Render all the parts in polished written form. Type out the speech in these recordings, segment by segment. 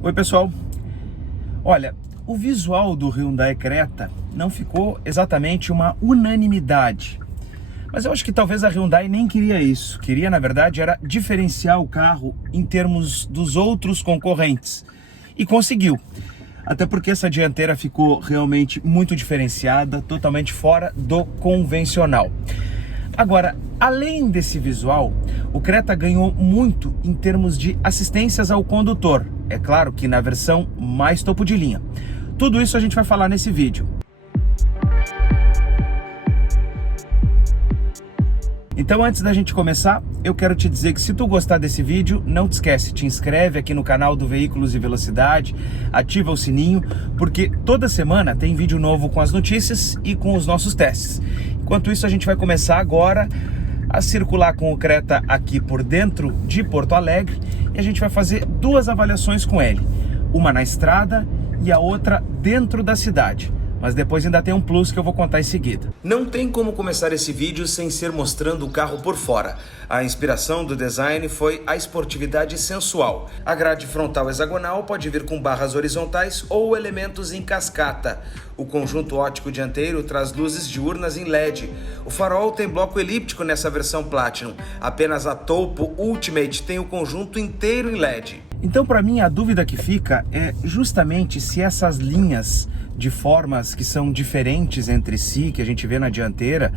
Oi pessoal, olha, o visual do Hyundai Creta não ficou exatamente uma unanimidade, mas eu acho que talvez a Hyundai nem queria isso, queria na verdade era diferenciar o carro em termos dos outros concorrentes e conseguiu, até porque essa dianteira ficou realmente muito diferenciada, totalmente fora do convencional. Agora, além desse visual, o Creta ganhou muito em termos de assistências ao condutor. É claro que na versão mais topo de linha. Tudo isso a gente vai falar nesse vídeo. Então, antes da gente começar, eu quero te dizer que se tu gostar desse vídeo, não te esquece, te inscreve aqui no canal do Veículos e Velocidade, ativa o sininho, porque toda semana tem vídeo novo com as notícias e com os nossos testes. Enquanto isso, a gente vai começar agora a circular com o Creta aqui por dentro de Porto Alegre e a gente vai fazer duas avaliações com ele, uma na estrada e a outra dentro da cidade. Mas depois ainda tem um plus que eu vou contar em seguida. Não tem como começar esse vídeo sem ser mostrando o carro por fora. A inspiração do design foi a esportividade sensual. A grade frontal hexagonal pode vir com barras horizontais ou elementos em cascata. O conjunto óptico dianteiro traz luzes diurnas em LED. O farol tem bloco elíptico nessa versão Platinum. Apenas a Topo Ultimate tem o conjunto inteiro em LED. Então, para mim, a dúvida que fica é justamente se essas linhas de formas que são diferentes entre si, que a gente vê na dianteira,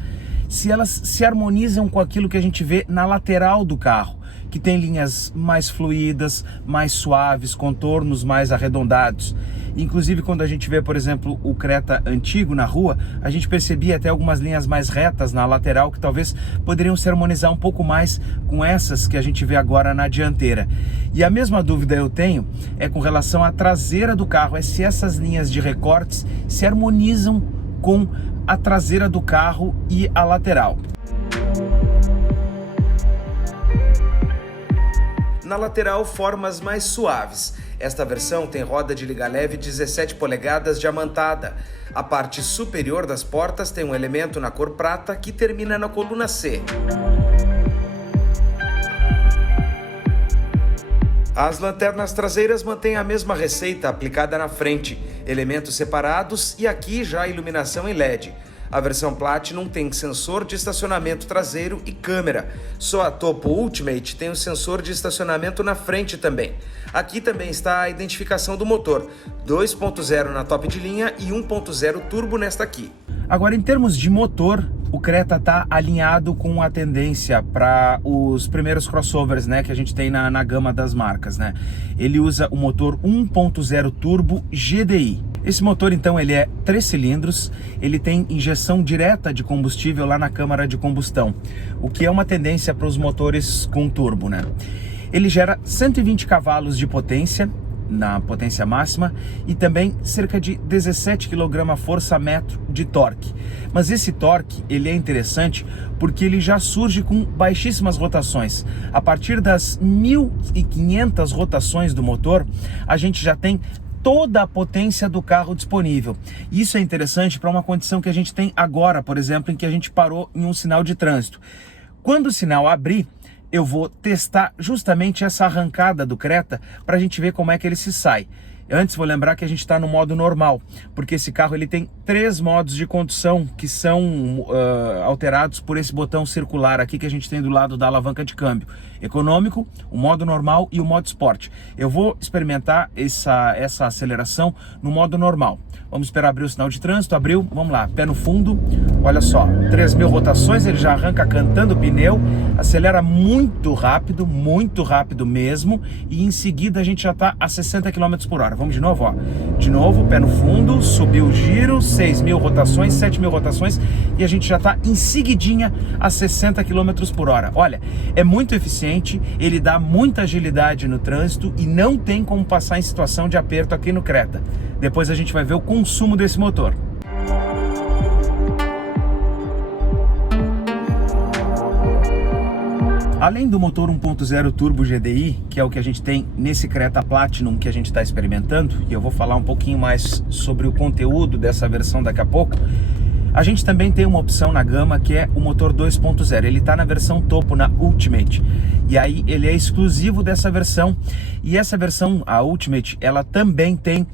se elas se harmonizam com aquilo que a gente vê na lateral do carro, que tem linhas mais fluídas, mais suaves, contornos mais arredondados. Inclusive, quando a gente vê, por exemplo, o Creta antigo na rua, a gente percebia até algumas linhas mais retas na lateral que talvez poderiam se harmonizar um pouco mais com essas que a gente vê agora na dianteira. E a mesma dúvida eu tenho é com relação à traseira do carro, é se essas linhas de recortes se harmonizam com a traseira do carro e a lateral. Na lateral, formas mais suaves. Esta versão tem roda de liga leve 17 polegadas diamantada. A parte superior das portas tem um elemento na cor prata que termina na coluna C. As lanternas traseiras mantêm a mesma receita aplicada na frente, elementos separados e aqui já a iluminação em LED. A versão Platinum tem sensor de estacionamento traseiro e câmera. Só a Topo Ultimate tem o sensor de estacionamento na frente também. Aqui também está a identificação do motor, 2.0 na top de linha e 1.0 turbo nesta aqui. Agora, em termos de motor, o Creta está alinhado com a tendência para os primeiros crossovers, né, que a gente tem na gama das marcas, né? Ele usa o motor 1.0 turbo GDI. Esse motor, então, ele é 3 cilindros, ele tem injeção direta de combustível lá na câmara de combustão, o que é uma tendência para os motores com turbo, né? Ele gera 120 cavalos de potência, na potência máxima, e também cerca de 17 kgfm de torque. Mas esse torque, ele é interessante porque ele já surge com baixíssimas rotações. A partir das 1.500 rotações do motor, a gente já tem toda a potência do carro disponível. Isso é interessante para uma condição que a gente tem agora, por exemplo, em que a gente parou em um sinal de trânsito. Quando o sinal abrir, eu vou testar justamente essa arrancada do Creta para a gente ver como é que ele se sai. Antes, vou lembrar que a gente está no modo normal, porque esse carro ele tem 3 modos de condução que são alterados por esse botão circular aqui que a gente tem do lado da alavanca de câmbio. Econômico, o modo normal e o modo Sport. Eu vou experimentar essa aceleração no modo normal. Vamos esperar abrir o sinal de trânsito, abriu, vamos lá, pé no fundo, olha só, 3.000 rotações, ele já arranca cantando o pneu, acelera muito rápido mesmo, e em seguida a gente já está a 60 km por hora. Vamos de novo, ó. De novo, pé no fundo, subiu o giro, 6.000 rotações, 7.000 rotações, e a gente já está em seguidinha a 60 km por hora. Olha, é muito eficiente, ele dá muita agilidade no trânsito e não tem como passar em situação de aperto aqui no Creta. Depois a gente vai ver o consumo desse motor. Além do motor 1.0 turbo GDI, que é o que a gente tem nesse Creta Platinum que a gente está experimentando, e eu vou falar um pouquinho mais sobre o conteúdo dessa versão daqui a pouco, A gente também tem uma opção na gama que é o motor 2.0, ele está na versão topo, na Ultimate, e aí ele é exclusivo dessa versão, e essa versão, a Ultimate, ela também tem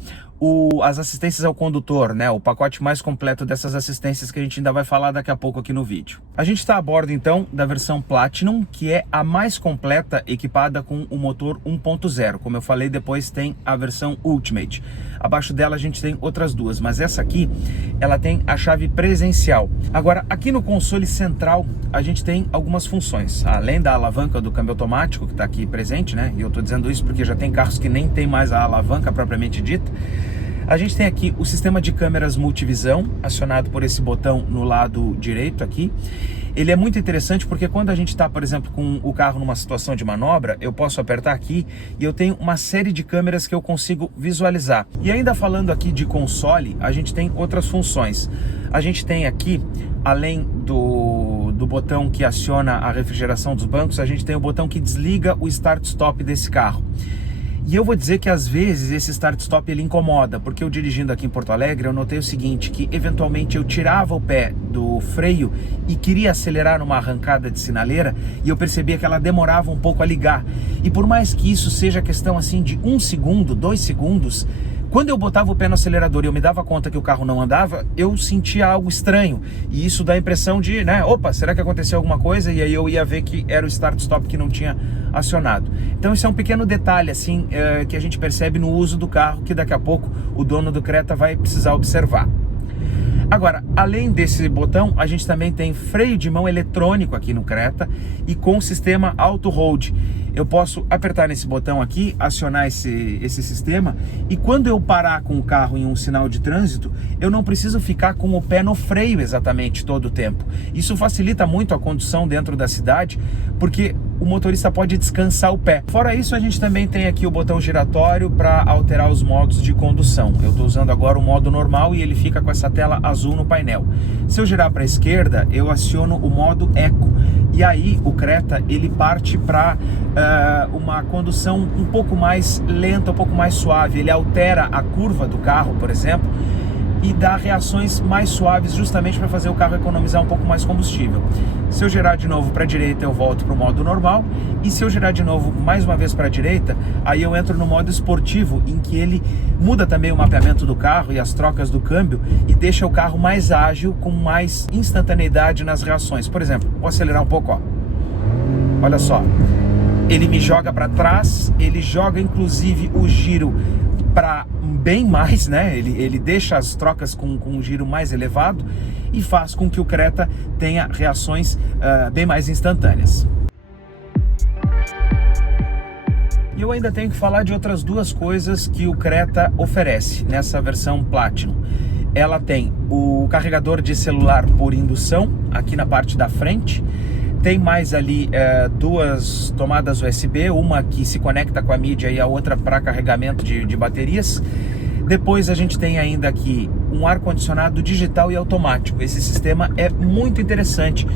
as assistências ao condutor, né? O pacote mais completo dessas assistências que a gente ainda vai falar daqui a pouco aqui no vídeo. A gente está a bordo então da versão Platinum, que é a mais completa, equipada com o motor 1.0. Como eu falei, depois tem a versão Ultimate. Abaixo dela a gente tem outras duas, mas essa aqui, ela tem a chave presencial. Agora, aqui no console central, a gente tem algumas funções. Além da alavanca do câmbio automático, que está aqui presente, né? E eu estou dizendo isso porque já tem carros que nem tem mais a alavanca propriamente dita. A gente tem aqui o sistema de câmeras multivisão, acionado por esse botão no lado direito aqui. Ele é muito interessante porque quando a gente está, por exemplo, com o carro numa situação de manobra, eu posso apertar aqui e eu tenho uma série de câmeras que eu consigo visualizar. E ainda falando aqui de console, a gente tem outras funções. A gente tem aqui, além do botão que aciona a refrigeração dos bancos, a gente tem o botão que desliga o start-stop desse carro. E eu vou dizer que às vezes esse start-stop ele incomoda, porque eu dirigindo aqui em Porto Alegre, eu notei o seguinte, que eventualmente eu tirava o pé do freio e queria acelerar numa arrancada de sinaleira, e eu percebia que ela demorava um pouco a ligar. E por mais que isso seja questão assim de 1 segundo, 2 segundos, quando eu botava o pé no acelerador e eu me dava conta que o carro não andava, eu sentia algo estranho. E isso dá a impressão de, né, opa, será que aconteceu alguma coisa? E aí eu ia ver que era o start-stop que não tinha acionado. Então isso é um pequeno detalhe, assim, que a gente percebe no uso do carro, que daqui a pouco o dono do Creta vai precisar observar. Agora, além desse botão, a gente também tem freio de mão eletrônico aqui no Creta e com sistema Auto Hold. Eu posso apertar nesse botão aqui, acionar esse sistema, e quando eu parar com o carro em um sinal de trânsito, eu não preciso ficar com o pé no freio exatamente todo o tempo. Isso facilita muito a condução dentro da cidade, porque o motorista pode descansar o pé. Fora isso, a gente também tem aqui o botão giratório para alterar os modos de condução. Eu estou usando agora o modo normal e ele fica com essa tela azul no painel. Se eu girar para a esquerda, eu aciono o modo Eco. E aí o Creta ele parte para uma condução um pouco mais lenta, um pouco mais suave. Ele altera a curva do carro, por exemplo, e dá reações mais suaves justamente para fazer o carro economizar um pouco mais combustível. Se eu girar de novo para a direita, eu volto para o modo normal, e se eu girar de novo mais uma vez para a direita, aí eu entro no modo esportivo, em que ele muda também o mapeamento do carro e as trocas do câmbio e deixa o carro mais ágil, com mais instantaneidade nas reações. Por exemplo, vou acelerar um pouco, ó. Olha só, ele me joga para trás, ele joga inclusive o giro para bem mais, né? Ele deixa as trocas com um giro mais elevado e faz com que o Creta tenha reações bem mais instantâneas. E eu ainda tenho que falar de outras duas coisas que o Creta oferece nessa versão Platinum. Ela tem o carregador de celular por indução aqui na parte da frente. Tem mais ali duas tomadas USB, uma que se conecta com a mídia e a outra para carregamento de baterias. Depois a gente tem ainda aqui um ar-condicionado digital e automático. Esse sistema é muito interessante,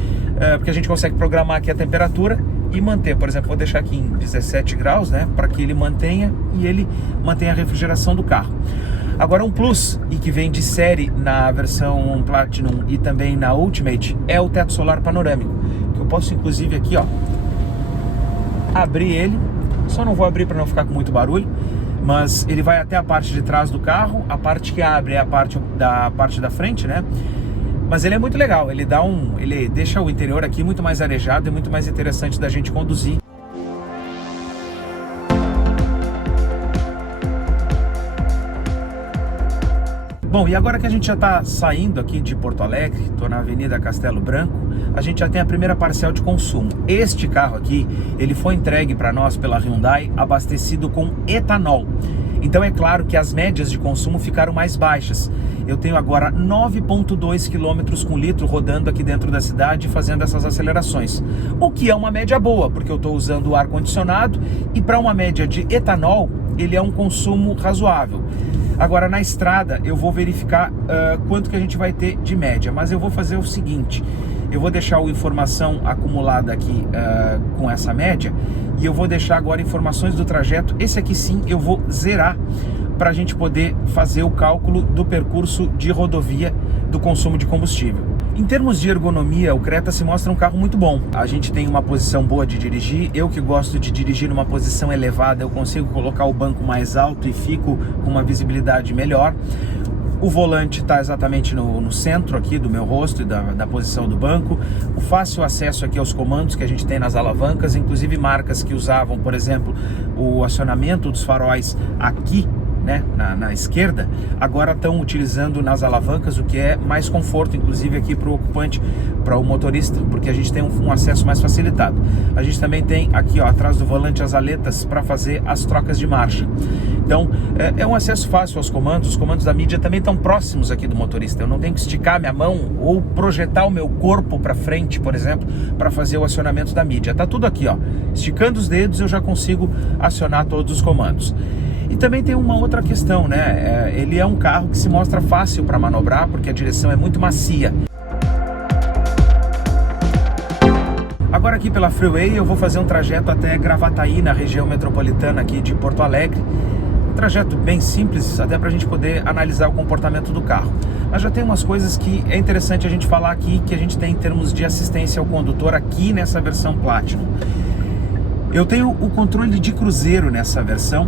porque a gente consegue programar aqui a temperatura e manter. Por exemplo, vou deixar aqui em 17 graus, né, para que ele mantenha a refrigeração do carro. Agora, um plus, e que vem de série na versão Platinum e também na Ultimate, é o teto solar panorâmico. Eu posso inclusive aqui, ó, abrir ele. Só não vou abrir para não ficar com muito barulho, mas ele vai até a parte de trás do carro. A parte que abre é a parte da frente, né? Mas ele é muito legal, ele deixa o interior aqui muito mais arejado e muito mais interessante da gente conduzir. Bom, e agora que a gente já está saindo aqui de Porto Alegre, estou na Avenida Castelo Branco, a gente já tem a primeira parcela de consumo. Este carro aqui, ele foi entregue para nós pela Hyundai abastecido com etanol. Então é claro que as médias de consumo ficaram mais baixas. Eu tenho agora 9,2 km com litro rodando aqui dentro da cidade fazendo essas acelerações. O que é uma média boa, porque eu estou usando o ar-condicionado e para uma média de etanol, ele é um consumo razoável. Agora na estrada eu vou verificar quanto que a gente vai ter de média, mas eu vou fazer o seguinte, eu vou deixar a informação acumulada aqui com essa média e eu vou deixar agora informações do trajeto. Esse aqui sim eu vou zerar para a gente poder fazer o cálculo do percurso de rodovia do consumo de combustível. Em termos de ergonomia, o Creta se mostra um carro muito bom. A gente tem uma posição boa de dirigir. Eu que gosto de dirigir numa posição elevada, eu consigo colocar o banco mais alto e fico com uma visibilidade melhor. O volante está exatamente no centro aqui do meu rosto e da posição do banco. O fácil acesso aqui aos comandos que a gente tem nas alavancas, inclusive marcas que usavam, por exemplo, o acionamento dos faróis aqui, né, na esquerda, agora estão utilizando nas alavancas, o que é mais conforto, inclusive aqui para o ocupante, para o motorista, porque a gente tem um acesso mais facilitado. A gente também tem aqui, ó, atrás do volante, as aletas para fazer as trocas de marcha. Então, é um acesso fácil aos comandos. Os comandos da mídia também estão próximos aqui do motorista. Eu não tenho que esticar minha mão ou projetar o meu corpo para frente, por exemplo, para fazer o acionamento da mídia. Tá tudo aqui, ó. Esticando os dedos, eu já consigo acionar todos os comandos. E também tem uma outra questão, né? Ele é um carro que se mostra fácil para manobrar, porque a direção é muito macia. Agora aqui pela Freeway eu vou fazer um trajeto até Gravataí, na região metropolitana aqui de Porto Alegre. Um trajeto bem simples, até para a gente poder analisar o comportamento do carro. Mas já tem umas coisas que é interessante a gente falar aqui, que a gente tem em termos de assistência ao condutor aqui nessa versão Platinum. Eu tenho o controle de cruzeiro nessa versão,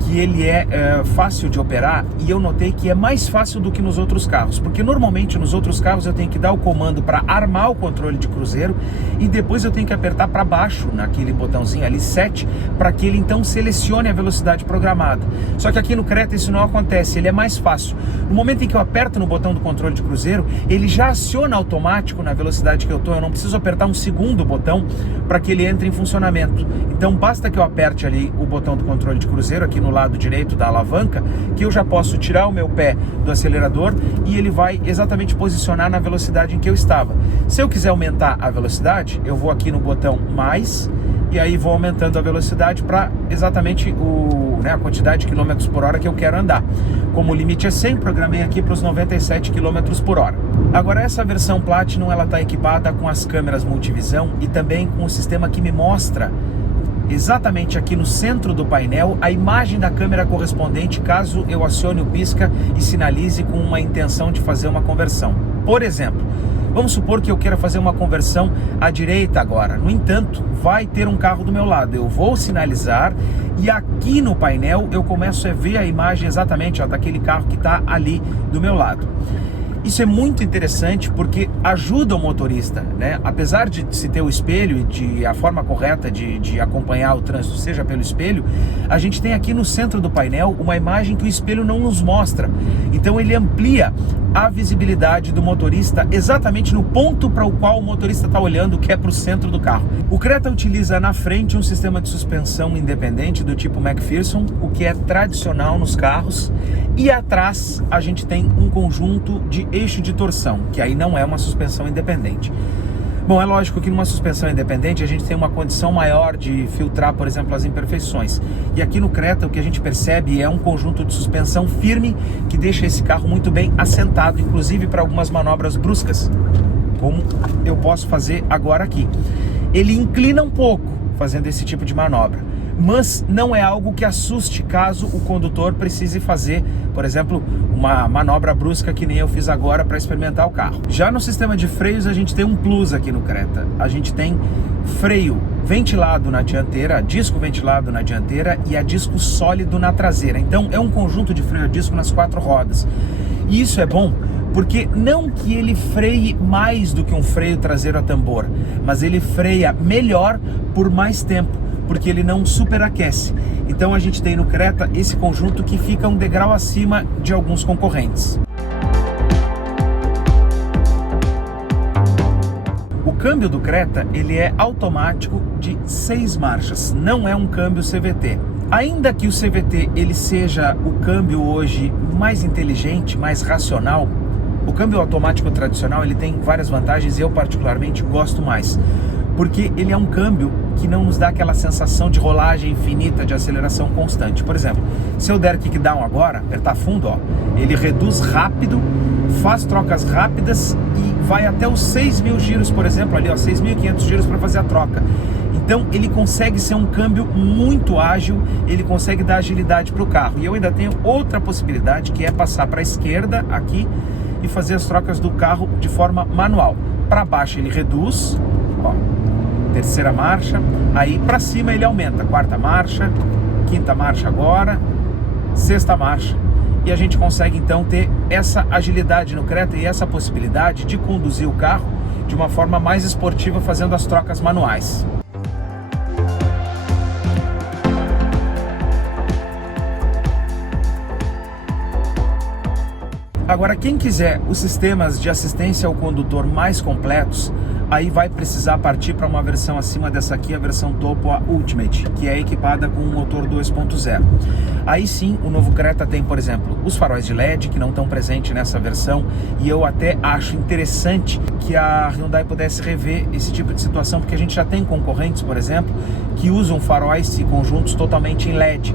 que ele é fácil de operar, e eu notei que é mais fácil do que nos outros carros, porque normalmente nos outros carros eu tenho que dar o comando para armar o controle de cruzeiro e depois eu tenho que apertar para baixo naquele botãozinho ali 7 para que ele então selecione a velocidade programada. Só que aqui no Creta isso não acontece, ele é mais fácil. No momento em que eu aperto no botão do controle de cruzeiro, ele já aciona automático na velocidade que eu estou, eu não preciso apertar um segundo botão para que ele entre em funcionamento. Então basta que eu aperte ali o botão do controle de cruzeiro aqui no lado direito da alavanca, que eu já posso tirar o meu pé do acelerador e ele vai exatamente posicionar na velocidade em que eu estava. Se eu quiser aumentar a velocidade, eu vou aqui no botão mais e aí vou aumentando a velocidade para exatamente a quantidade de quilômetros por hora que eu quero andar. Como o limite é 100, programei aqui para os 97 km por hora. Agora essa versão Platinum, ela está equipada com as câmeras multivisão e também com o sistema que me mostra exatamente aqui no centro do painel a imagem da câmera correspondente caso eu acione o pisca e sinalize com uma intenção de fazer uma conversão. Por exemplo, vamos supor que eu queira fazer uma conversão à direita agora. No entanto, vai ter um carro do meu lado. Eu vou sinalizar e aqui no painel eu começo a ver a imagem exatamente daquele carro que está ali do meu lado. Isso é muito interessante porque ajuda o motorista, né? Apesar de se ter o espelho e de a forma correta de acompanhar o trânsito seja pelo espelho, a gente tem aqui no centro do painel uma imagem que o espelho não nos mostra. Então ele amplia a visibilidade do motorista exatamente no ponto para o qual o motorista está olhando, que é para o centro do carro. O Creta utiliza na frente um sistema de suspensão independente do tipo McPherson, o que é tradicional nos carros, e atrás a gente tem um conjunto de eixo de torção, que aí não é uma suspensão independente. Bom, é lógico que numa suspensão independente a gente tem uma condição maior de filtrar, por exemplo, as imperfeições. E aqui no Creta o que a gente percebe é um conjunto de suspensão firme que deixa esse carro muito bem assentado, inclusive para algumas manobras bruscas, como eu posso fazer agora aqui. Ele inclina um pouco fazendo esse tipo de manobra, mas não é algo que assuste caso o condutor precise fazer, por exemplo, uma manobra brusca que nem eu fiz agora para experimentar o carro. Já no sistema de freios a gente tem um plus aqui no Creta. A gente tem freio ventilado na dianteira, disco ventilado na dianteira e a disco sólido na traseira. Então é um conjunto de freio a disco nas 4 rodas. E isso é bom porque não que ele freie mais do que um freio traseiro a tambor, mas ele freia melhor por mais tempo, porque ele não superaquece. Então a gente tem no Creta esse conjunto que fica um degrau acima de alguns concorrentes. O câmbio do Creta, ele é automático de 6 marchas, não é um câmbio CVT. Ainda que o CVT ele seja o câmbio hoje mais inteligente, mais racional, o câmbio automático tradicional ele tem várias vantagens e eu particularmente gosto mais, porque ele é um câmbio que não nos dá aquela sensação de rolagem infinita, de aceleração constante. Por exemplo, se eu der kickdown agora, apertar fundo, ó, ele reduz rápido, faz trocas rápidas e vai até os 6.000 giros, por exemplo, ali ó, 6.500 giros para fazer a troca. Então ele consegue ser um câmbio muito ágil, ele consegue dar agilidade para o carro. E eu ainda tenho outra possibilidade, que é passar para a esquerda aqui e fazer as trocas do carro de forma manual. Para baixo ele reduz, ó, terceira marcha, aí para cima ele aumenta, quarta marcha, quinta marcha agora, sexta marcha. E a gente consegue então ter essa agilidade no Creta e essa possibilidade de conduzir o carro de uma forma mais esportiva fazendo as trocas manuais. Agora, quem quiser os sistemas de assistência ao condutor mais completos, aí vai precisar partir para uma versão acima dessa aqui, a versão topo, a Ultimate, que é equipada com um motor 2.0. Aí sim, o novo Creta tem, por exemplo, os faróis de LED, que não estão presentes nessa versão, e eu até acho interessante que a Hyundai pudesse rever esse tipo de situação, porque a gente já tem concorrentes, por exemplo, que usam faróis e conjuntos totalmente em LED.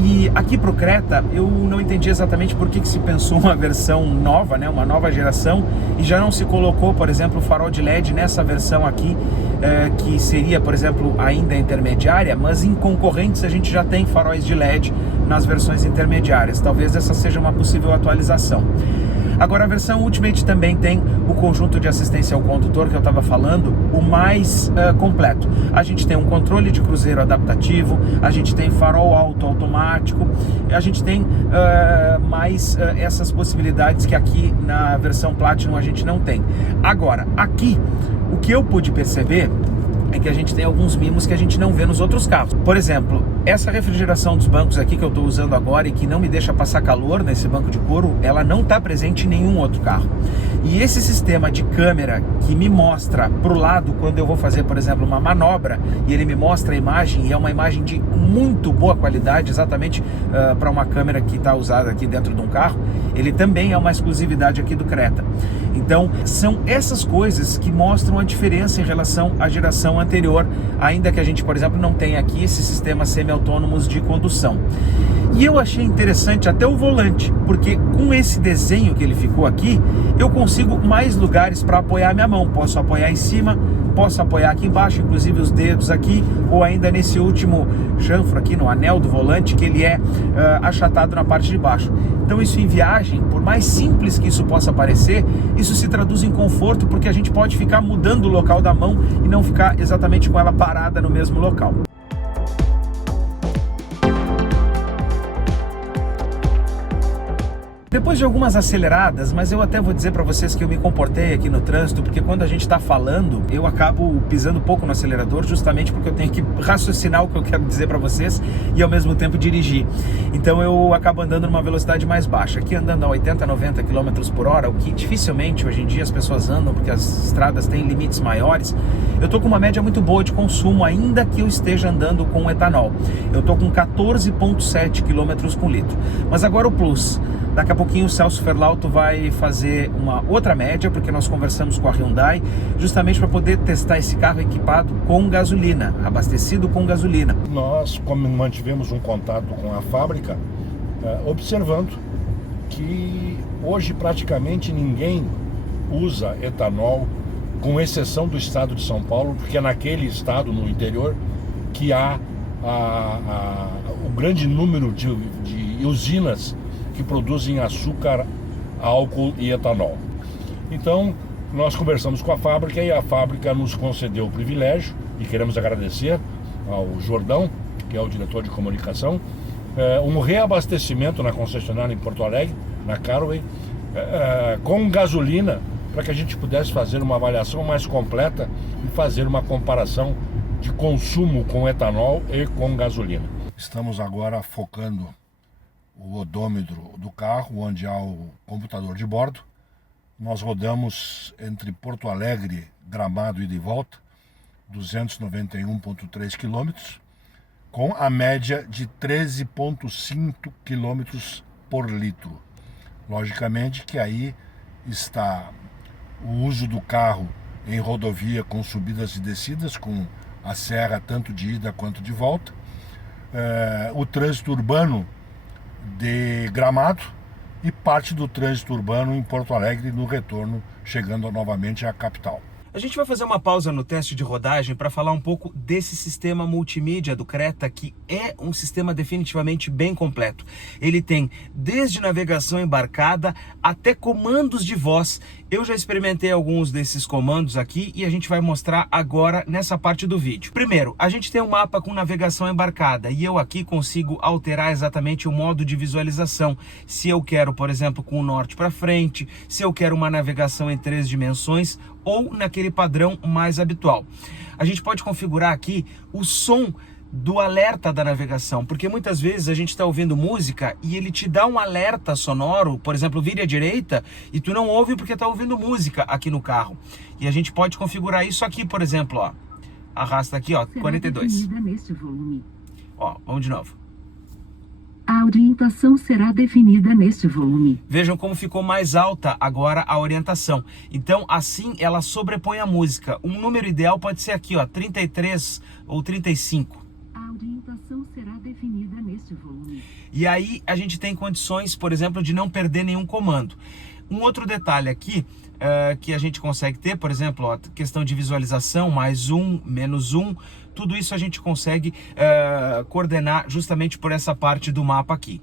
E aqui para o Creta, eu não entendi exatamente por que se pensou uma versão nova, né, uma nova geração, e já não se colocou, por exemplo, o farol de LED nessa versão aqui, que seria, por exemplo, ainda intermediária, mas em concorrentes a gente já tem faróis de LED nas versões intermediárias. Talvez essa seja uma possível atualização. Agora, a versão Ultimate também tem o conjunto de assistência ao condutor que eu estava falando, o mais completo. A gente tem um controle de cruzeiro adaptativo, a gente tem farol alto automático, a gente tem mais essas possibilidades que aqui na versão Platinum a gente não tem. Agora, aqui, o que eu pude perceber é que a gente tem alguns mimos que a gente não vê nos outros carros. Por exemplo, essa refrigeração dos bancos aqui que eu estou usando agora e que não me deixa passar calor nesse banco de couro, ela não está presente em nenhum outro carro. E esse sistema de câmera que me mostra para o lado quando eu vou fazer, por exemplo, uma manobra, e ele me mostra a imagem, e é uma imagem de muito boa qualidade, exatamente para uma câmera que está usada aqui dentro de um carro, ele também é uma exclusividade aqui do Creta. Então, são essas coisas que mostram a diferença em relação à geração anterior, ainda que a gente, por exemplo, não tenha aqui esses sistemas semi-autônomos de condução. E eu achei interessante até o volante, porque com esse desenho que ele ficou aqui, eu consigo mais lugares para apoiar minha mão. Posso apoiar em cima, posso apoiar aqui embaixo, inclusive os dedos aqui, ou ainda nesse último chanfro aqui no anel do volante, que ele é achatado na parte de baixo. Então isso em viagem, por mais simples que isso possa parecer, isso se traduz em conforto, porque a gente pode ficar mudando o local da mão e não ficar exatamente com ela parada no mesmo local. Depois de algumas aceleradas, mas eu até vou dizer para vocês que eu me comportei aqui no trânsito, porque quando a gente está falando, eu acabo pisando pouco no acelerador, justamente porque eu tenho que raciocinar o que eu quero dizer para vocês e ao mesmo tempo dirigir. Então eu acabo andando numa velocidade mais baixa, aqui andando a 80, 90 km por hora, o que dificilmente hoje em dia as pessoas andam, porque as estradas têm limites maiores. Eu estou com uma média muito boa de consumo, ainda que eu esteja andando com etanol. Eu estou com 14,7 km por litro. Mas agora o plus. Daqui a pouquinho o Celso Ferlauto vai fazer uma outra média, porque nós conversamos com a Hyundai, justamente para poder testar esse carro equipado com gasolina, abastecido com gasolina. Nós mantivemos um contato com a fábrica, observando que hoje praticamente ninguém usa etanol, com exceção do estado de São Paulo, porque é naquele estado, no interior, que há o grande número de usinas que produzem açúcar, álcool e etanol. Então, nós conversamos com a fábrica e a fábrica nos concedeu o privilégio, e queremos agradecer ao Jordão, que é o diretor de comunicação, um reabastecimento na concessionária em Porto Alegre, na Carway, com gasolina, para que a gente pudesse fazer uma avaliação mais completa e fazer uma comparação de consumo com etanol e com gasolina. Estamos agora focando o odômetro do carro, onde há o computador de bordo. Nós rodamos entre Porto Alegre, Gramado e de volta, 291,3 km, com a média de 13,5 km por litro. Logicamente que aí está o uso do carro em rodovia com subidas e descidas, com a serra tanto de ida quanto de volta, o trânsito urbano de Gramado e parte do trânsito urbano em Porto Alegre no retorno, chegando novamente à capital. A gente vai fazer uma pausa no teste de rodagem para falar um pouco desse sistema multimídia do Creta, que é um sistema definitivamente bem completo. Ele tem desde navegação embarcada até comandos de voz. Eu já experimentei alguns desses comandos aqui e a gente vai mostrar agora nessa parte do vídeo. Primeiro, a gente tem um mapa com navegação embarcada e eu aqui consigo alterar exatamente o modo de visualização. Se eu quero, por exemplo, com o norte para frente, se eu quero uma navegação em 3 dimensões ou naquele padrão mais habitual. A gente pode configurar aqui o som do alerta da navegação, porque muitas vezes a gente está ouvindo música e ele te dá um alerta sonoro, por exemplo, vire à direita e tu não ouve porque está ouvindo música aqui no carro. E a gente pode configurar isso aqui, por exemplo, ó. Arrasta aqui, ó, 42. Neste volume. Ó, vamos de novo. A orientação será definida neste volume. Vejam como ficou mais alta agora a orientação. Então, assim, ela sobrepõe a música. Um número ideal pode ser aqui, ó, 33 ou 35. A orientação será definida neste volume. E aí a gente tem condições, por exemplo, de não perder nenhum comando. Um outro detalhe aqui que a gente consegue ter, por exemplo, ó, questão de visualização, mais um, menos um, tudo isso a gente consegue coordenar justamente por essa parte do mapa aqui.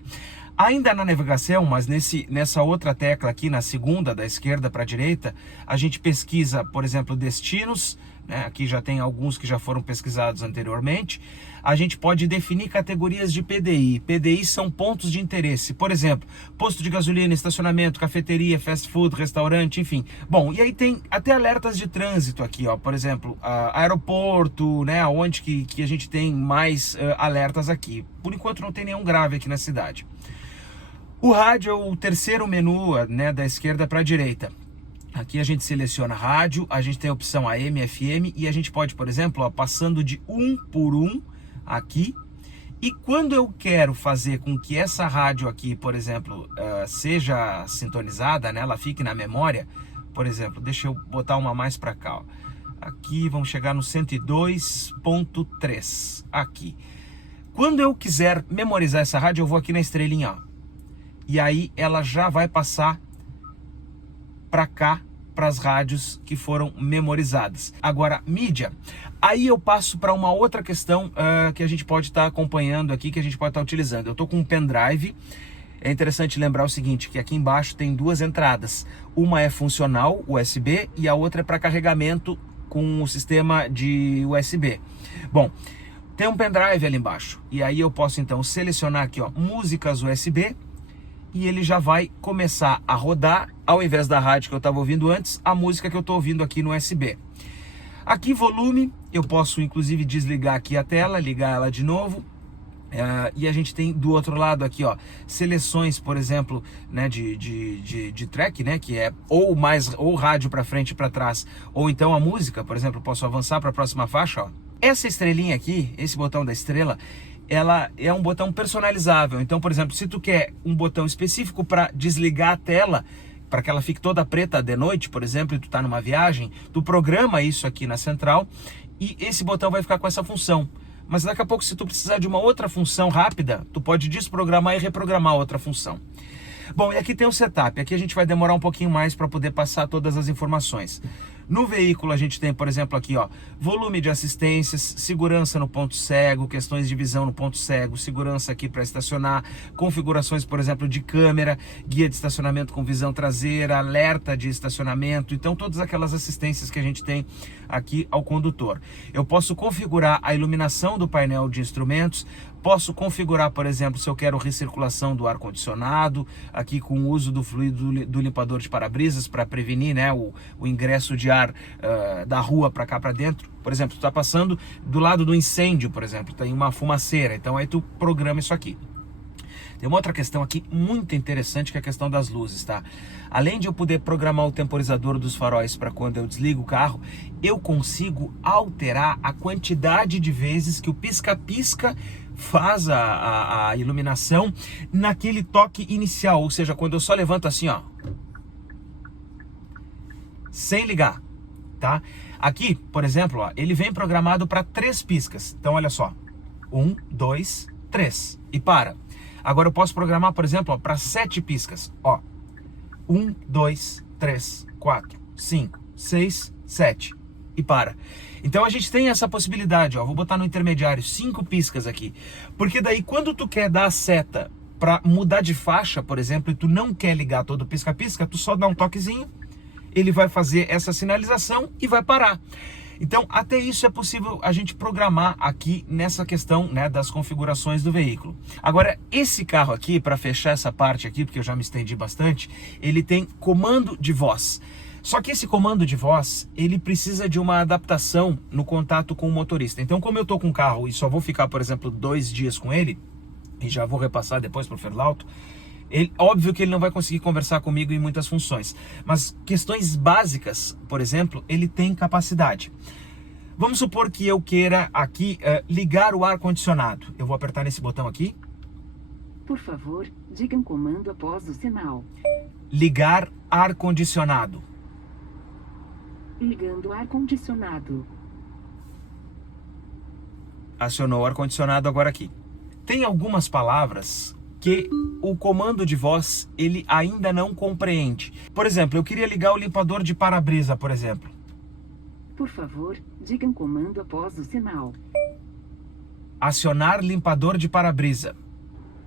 Ainda na navegação, mas nessa outra tecla aqui, na segunda, da esquerda para a direita, a gente pesquisa, por exemplo, destinos, né? Aqui já tem alguns que já foram pesquisados anteriormente. A gente pode definir categorias de PDI. PDI são pontos de interesse. Por exemplo, posto de gasolina, estacionamento, cafeteria, fast food, restaurante, enfim. Bom, e aí tem até alertas de trânsito aqui, ó. Por exemplo, aeroporto, né? Onde que a gente tem mais alertas aqui. Por enquanto não tem nenhum grave aqui na cidade. O rádio é o terceiro menu, né, da esquerda para a direita. Aqui a gente seleciona rádio, a gente tem a opção AM, FM e a gente pode, por exemplo, ó, passando de 1 por 1 aqui. E quando eu quero fazer com que essa rádio aqui, por exemplo, seja sintonizada, né, ela fique na memória, por exemplo, deixa eu botar uma mais para cá, ó. Aqui vamos chegar no 102.3 aqui. Quando eu quiser memorizar essa rádio, eu vou aqui na estrelinha, ó. E aí ela já vai passar para cá, para as rádios que foram memorizadas. Agora, mídia. Aí eu passo para uma outra questão que a gente pode estar acompanhando aqui, que a gente pode estar utilizando. Eu estou com um pendrive. É interessante lembrar o seguinte, que aqui embaixo tem duas entradas. Uma é funcional, USB, e a outra é para carregamento com o sistema de USB. Bom, tem um pendrive ali embaixo. E aí eu posso então selecionar aqui, ó, músicas USB. E ele já vai começar a rodar, ao invés da rádio que eu estava ouvindo antes, a música que eu estou ouvindo aqui no USB. Aqui volume, eu posso inclusive desligar aqui a tela, ligar ela de novo. E a gente tem do outro lado aqui, ó, seleções, por exemplo, né, de track, né, que é ou rádio para frente e para trás, ou então a música, por exemplo, eu posso avançar para a próxima faixa, ó. Essa estrelinha aqui, esse botão da estrela, ela é um botão personalizável. Então, por exemplo, se tu quer um botão específico para desligar a tela, para que ela fique toda preta de noite, por exemplo, e tu tá numa viagem, tu programa isso aqui na central e esse botão vai ficar com essa função. Mas daqui a pouco, se tu precisar de uma outra função rápida, tu pode desprogramar e reprogramar outra função. Bom, e aqui tem o setup. Aqui a gente vai demorar um pouquinho mais para poder passar todas as informações. No veículo a gente tem, por exemplo, aqui, ó, volume de assistências, segurança no ponto cego, questões de visão no ponto cego, segurança aqui para estacionar, configurações, por exemplo, de câmera, guia de estacionamento com visão traseira, alerta de estacionamento, então todas aquelas assistências que a gente tem aqui ao condutor. Eu posso configurar a iluminação do painel de instrumentos, posso configurar, por exemplo, se eu quero recirculação do ar-condicionado, aqui com o uso do fluido do limpador de para-brisas para prevenir, né, o ingresso de ar da rua para cá para dentro. Por exemplo, tu está passando do lado do incêndio, por exemplo, tem uma fumaceira, então aí tu programa isso aqui. Tem uma outra questão aqui muito interessante, que é a questão das luzes, tá? Além de eu poder programar o temporizador dos faróis para quando eu desligo o carro, eu consigo alterar a quantidade de vezes que o pisca-pisca faz a iluminação naquele toque inicial, ou seja, quando eu só levanto assim, ó, sem ligar, tá? Aqui, por exemplo, ó, ele vem programado para 3 piscas. Então, olha só, 1, 2, 3 e para. Agora eu posso programar, por exemplo, para 7 piscas, ó, 1, 2, 3, 4, 5, 6, 7 e para. Então a gente tem essa possibilidade, ó, vou botar no intermediário 5 piscas aqui, porque daí quando tu quer dar a seta para mudar de faixa, por exemplo, e tu não quer ligar todo o pisca-pisca, tu só dá um toquezinho, ele vai fazer essa sinalização e vai parar. Então até isso é possível a gente programar aqui nessa questão, né, das configurações do veículo. Agora esse carro aqui, para fechar essa parte aqui, porque eu já me estendi bastante, ele tem comando de voz. Só que esse comando de voz, ele precisa de uma adaptação no contato com o motorista. Então, como eu estou com o carro e só vou ficar, por exemplo, 2 dias com ele, e já vou repassar depois para o Ferlauto, óbvio que ele não vai conseguir conversar comigo em muitas funções. Mas questões básicas, por exemplo, ele tem capacidade. Vamos supor que eu queira aqui ligar o ar-condicionado. Eu vou apertar nesse botão aqui. Por favor, diga um comando após o sinal. Ligar ar-condicionado. Ligando ar-condicionado. Acionou o ar-condicionado agora aqui. Tem algumas palavras que o comando de voz ele ainda não compreende. Por exemplo, eu queria ligar o limpador de para-brisa, por exemplo. Por favor, diga um comando após o sinal. Acionar limpador de para-brisa.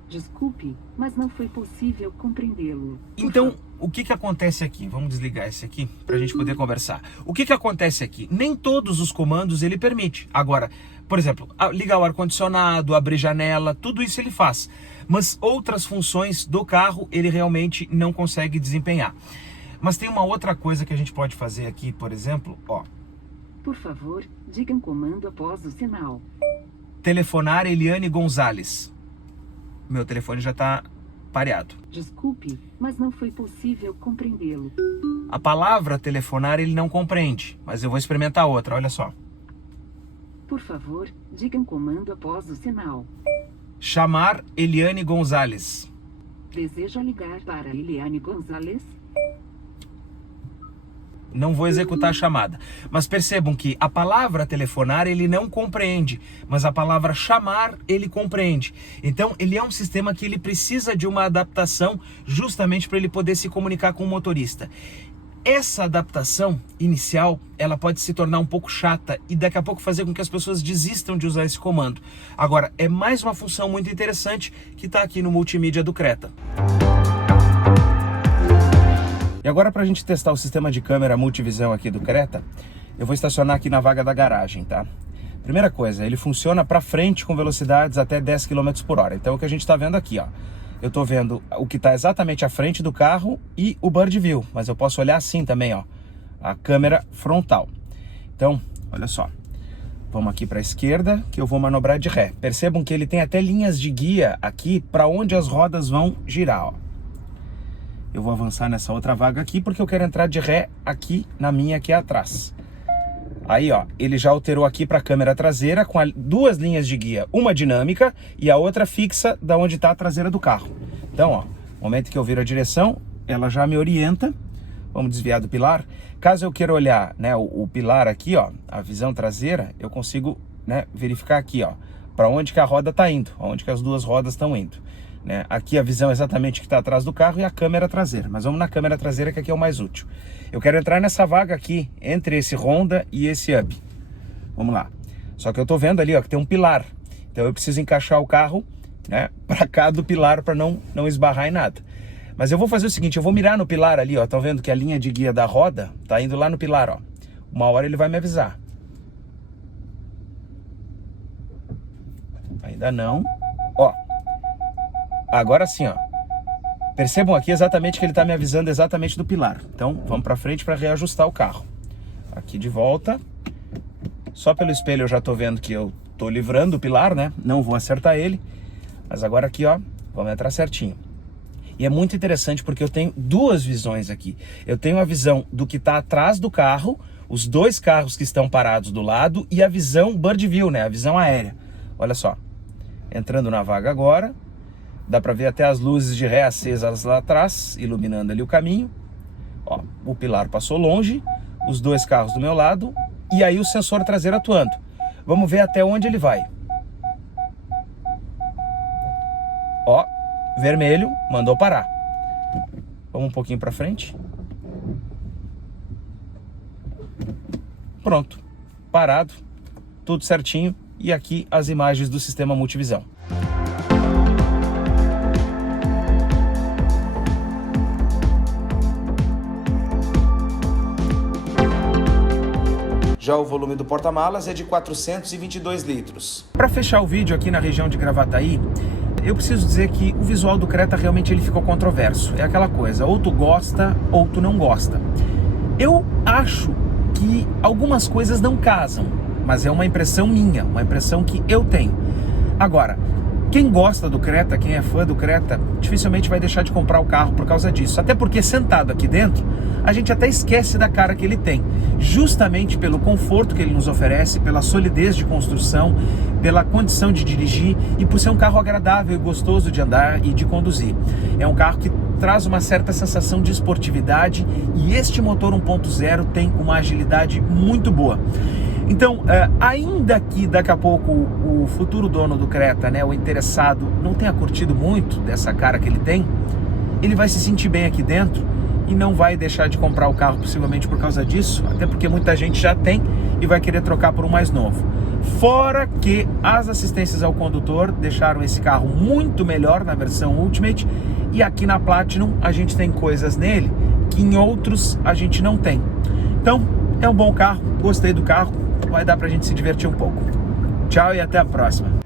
Desculpe, mas não foi possível compreendê-lo. Então, o que acontece aqui? Vamos desligar esse aqui para a gente poder conversar. O que acontece aqui? Nem todos os comandos ele permite. Agora, por exemplo, ligar o ar-condicionado, abrir janela, tudo isso ele faz. Mas outras funções do carro ele realmente não consegue desempenhar. Mas tem uma outra coisa que a gente pode fazer aqui, por exemplo, ó. Por favor, diga um comando após o sinal. Telefonar Eliane Gonzalez. Meu telefone já está pareado. Desculpe, mas não foi possível compreendê-lo. A palavra telefonar ele não compreende, mas eu vou experimentar outra, olha só. Por favor, diga um comando após o sinal. Chamar Eliane Gonzalez. Deseja ligar para Eliane Gonzalez? Não vou executar a chamada. Mas percebam que a palavra telefonar ele não compreende, mas a palavra chamar ele compreende. Então ele é um sistema que ele precisa de uma adaptação justamente para ele poder se comunicar com o motorista. Essa adaptação inicial, ela pode se tornar um pouco chata e daqui a pouco fazer com que as pessoas desistam de usar esse comando. Agora, é mais uma função muito interessante que está aqui no multimídia do Creta. E agora, para a gente testar o sistema de câmera multivisão aqui do Creta, eu vou estacionar aqui na vaga da garagem, tá? Primeira coisa, ele funciona para frente com velocidades até 10 km por hora. Então, o que a gente está vendo aqui, ó. Eu estou vendo o que está exatamente à frente do carro e o Bird View, mas eu posso olhar assim também, ó, a câmera frontal. Então, olha só, vamos aqui para a esquerda, que eu vou manobrar de ré. Percebam que ele tem até linhas de guia aqui para onde as rodas vão girar, ó. Eu vou avançar nessa outra vaga aqui porque eu quero entrar de ré aqui na minha aqui atrás. Aí, ó, ele já alterou aqui para a câmera traseira com 2 linhas de guia, uma dinâmica e a outra fixa da onde está a traseira do carro. Então, ó, no momento que eu viro a direção, ela já me orienta. Vamos desviar do pilar. Caso eu queira olhar, né, o pilar aqui, ó, a visão traseira, eu consigo, né, verificar aqui, ó, para onde que a roda está indo, onde que as 2 rodas estão indo. Né? Aqui a visão exatamente que está atrás do carro e a câmera traseira. Mas vamos na câmera traseira que aqui é o mais útil. Eu quero entrar nessa vaga aqui, entre esse Honda e esse Up. Vamos lá. Só que eu estou vendo ali, ó, que tem um pilar. Então eu preciso encaixar o carro, né, para cá do pilar para não esbarrar em nada. Mas eu vou fazer o seguinte, eu vou mirar no pilar ali, ó. Estão vendo que a linha de guia da roda está indo lá no pilar, ó. Uma hora ele vai me avisar. Ainda não. Ó. Agora sim, ó. Percebam aqui exatamente que ele está me avisando exatamente do pilar. Então, vamos para frente para reajustar o carro. Aqui de volta. Só pelo espelho eu já estou vendo que eu estou livrando o pilar, né? Não vou acertar ele. Mas agora aqui, ó, vamos entrar certinho. E é muito interessante porque eu tenho 2 visões aqui. Eu tenho a visão do que está atrás do carro, os 2 carros que estão parados do lado e a visão Bird View, né? A visão aérea. Olha só. Entrando na vaga agora. Dá para ver até as luzes de ré acesas lá atrás, iluminando ali o caminho. Ó, o pilar passou longe, os 2 carros do meu lado e aí o sensor traseiro atuando. Vamos ver até onde ele vai. Ó, vermelho, mandou parar. Vamos um pouquinho para frente. pronto, parado, tudo certinho, e aqui as imagens do sistema multivisão. Já o volume do porta-malas é de 422 litros. Para fechar o vídeo aqui na região de Gravataí, eu preciso dizer que o visual do Creta realmente ele ficou controverso. É aquela coisa, ou tu gosta ou tu não gosta. Eu acho que algumas coisas não casam, mas é uma impressão minha, uma impressão que eu tenho. Agora, quem gosta do Creta, quem é fã do Creta, dificilmente vai deixar de comprar o carro por causa disso. Até porque sentado aqui dentro, a gente até esquece da cara que ele tem. Justamente pelo conforto que ele nos oferece, pela solidez de construção, pela condição de dirigir e por ser um carro agradável e gostoso de andar e de conduzir. É um carro que traz uma certa sensação de esportividade e este motor 1.0 tem uma agilidade muito boa. Então, ainda que daqui a pouco o futuro dono do Creta, né, o interessado, não tenha curtido muito dessa cara que ele tem, ele vai se sentir bem aqui dentro e não vai deixar de comprar o carro possivelmente por causa disso, até porque muita gente já tem e vai querer trocar por um mais novo. Fora que as assistências ao condutor deixaram esse carro muito melhor na versão Ultimate, e aqui na Platinum a gente tem coisas nele que em outros a gente não tem. Então, é um bom carro, gostei do carro, vai dar pra gente se divertir um pouco. Tchau e até a próxima.